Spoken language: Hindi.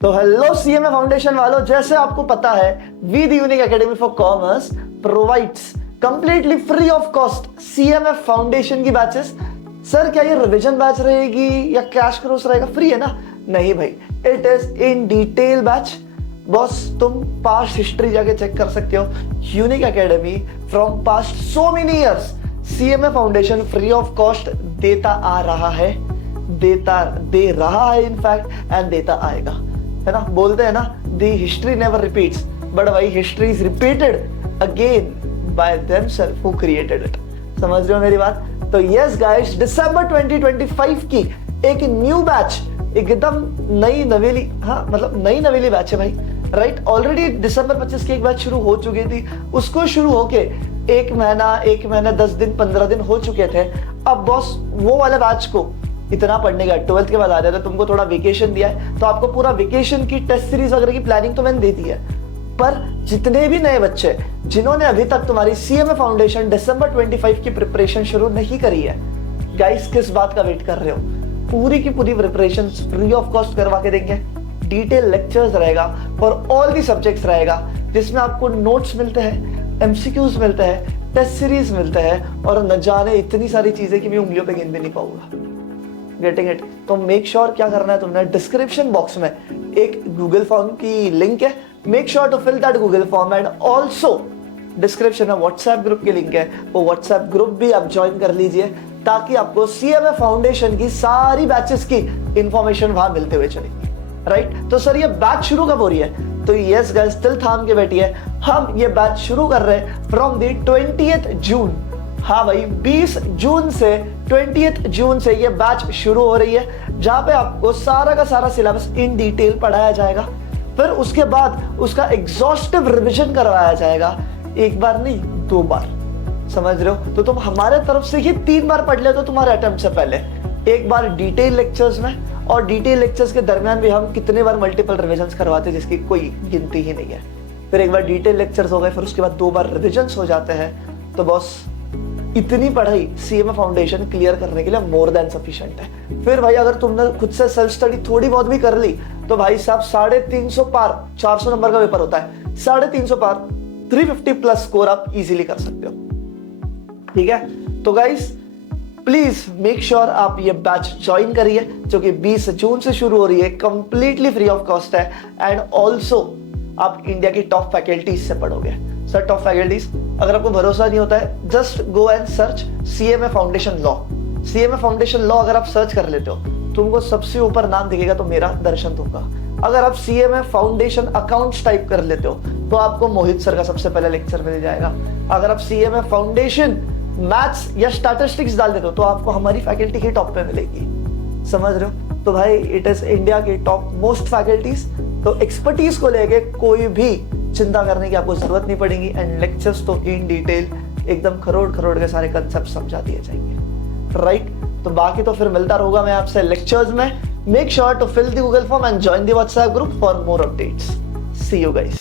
तो हेलो सीएमए फाउंडेशन वालों, जैसे आपको पता है we the unique academy for commerce provides completely free of cost CMA foundation की बैचेस। सर क्या ये रिवीजन बैच रहेगी या कैश क्रॉस रहेगा? फ्री है ना? नहीं भाई, it is in detail batch. Boss तुम पास्ट हिस्ट्री जाके चेक कर सकते हो। Unique academy from past so many years CMA foundation free of cost देता आ रहा है, दे रहा है इनफैक्ट, एंड देता आएगा, है ना? बोलते हैं ना, the history never repeats, but भाई history is repeated again by themselves who created it. समझ रहे हो मेरी बात? तो यस गाइस, दिसंबर 2025 की एक न्यू बैच, एकदम नई नवेली, हाँ मतलब नई नवेली बैच है भाई, राइट? ऑलरेडी दिसंबर 25 की एक बैच शुरू हो चुकी थी, उसको शुरू होके एक महीना 10 दिन 15 दिन हो चुके थे। अब बॉस वो वाले बैच को इतना पढ़ने का 12th के बाद आ जाता है, तुमको थोड़ा वेकेशन दिया है तो आपको पूरा वेकेशन की टेस्ट सीरीज वगैरह की प्लानिंग तो मैंने दे दी है। पर जितने भी नए बच्चे जिन्होंने अभी तक तुम्हारी सीएमए फाउंडेशन दिसंबर 25 की प्रिपरेशन शुरू नहीं करी है, गाइस किस बात का वेट कर रहे हो? पूरी की पूरी प्रिपरेशन फ्री ऑफ कॉस्ट करवा के देंगे। डिटेल लेक्चर्स रहेगा फॉर ऑल दी सब्जेक्ट्स रहेगा, जिसमें आपको नोट्स मिलते हैं, एमसीक्यूज मिलते हैं, टेस्ट सीरीज मिलते हैं, और न जाने इतनी सारी चीजें कि मैं उंगलियों पे गिन भी नहीं पाऊंगा। Getting it? तो मेक श्योर क्या करना है तुमने, डिस्क्रिप्शन बॉक्स में एक गूगल फॉर्म की लिंक है, make sure to fill that Google form, and also description में व्हाट्सएप ग्रुप की लिंक है, वो व्हाट्सएप ग्रुप भी आप ज्वाइन कर लीजिए ताकि आपको सीएमए फाउंडेशन की सारी बैचेस की इंफॉर्मेशन वहां मिलते हुए चलेगी, राइट? तो सर ये बैच शुरू कब हो रही है? तो यस गाइस, दिल थाम के बैठिए, हम ये बैच शुरू कर रहे हैं फ्रॉम द 20th जून। हाँ भाई, 20 जून से 20th जून से ये बैच शुरू हो रही है, जहां पे आपको सारा का सारा सिलेबस इन डिटेल पढ़ाया जाएगा। फिर उसके बाद उसका एग्जॉस्टिव रिवीजन करवाया जाएगा, एक बार नहीं 2 बार। समझ रहे हो? तो तुम हमारे तरफ से ही 3 बार पढ़ ले तो तुम्हारे अटेम्प्ट से पहले, एक बार डिटेल लेक्चर्स में, और डिटेल लेक्चर्स के दरमियान भी हम कितने बार मल्टीपल रिविजन्स करवाते हैं जिसकी कोई गिनती ही नहीं है। फिर एक बार डिटेल लेक्चर्स हो गए, फिर उसके बाद 2 बार रिविजन्स हो जाते हैं। तो बॉस इतनी पढ़ाई सीएमए फाउंडेशन क्लियर करने के लिए मोर देन सफिशिएंट है। फिर भाई अगर तुमने खुद से सेल्फ स्टडी थोड़ी बहुत भी कर ली तो भाई साहब 350 पार, 400 नंबर का पेपर होता है, 350 पार 350 प्लस स्कोर आप इजीली कर सकते हो। ठीक है? तो गाइस प्लीज मेक श्योर आप ये बैच ज्वाइन करिए, जो कि 20 जून से शुरू हो रही है, कंप्लीटली फ्री ऑफ कॉस्ट है, एंड ऑल्सो आप इंडिया की टॉप फैकल्टीज से पढ़ोगे। सर टॉप फैकल्टीज, अगर आपको भरोसा नहीं होता है, just go and search CMA foundation law. CMA foundation law अगर आप सर्च कर लेते हो, तुमको सबसे ऊपर नाम दिखेगा तो मेरा दर्शन दूंगा। अगर आप सीएमए फाउंडेशन अकाउंट्स टाइप कर लेते हो तो आपको मोहित सर का सबसे पहला लेक्चर मिल जाएगा। अगर आप सीएमए फाउंडेशन मैथ्स या स्टैटिस्टिक्स डाल देते हो तो आपको हमारी फैकल्टी की टॉप पे मिलेगी। समझ रहे हो? तो भाई इट इज इंडिया की टॉप मोस्ट फैकल्टीज। तो एक्सपर्टीज को लेके कोई भी चिंता करने की आपको जरूरत नहीं पड़ेगी, एंड लेक्चर्स तो इन डिटेल एकदम खरोड़ के सारे कंसेप्ट समझा दिए जाएंगे, राइट? तो बाकी तो फिर मिलता रहूंगा मैं आपसे लेक्चर्स में। Make sure to fill the Google form and join the WhatsApp group for more updates. See you guys.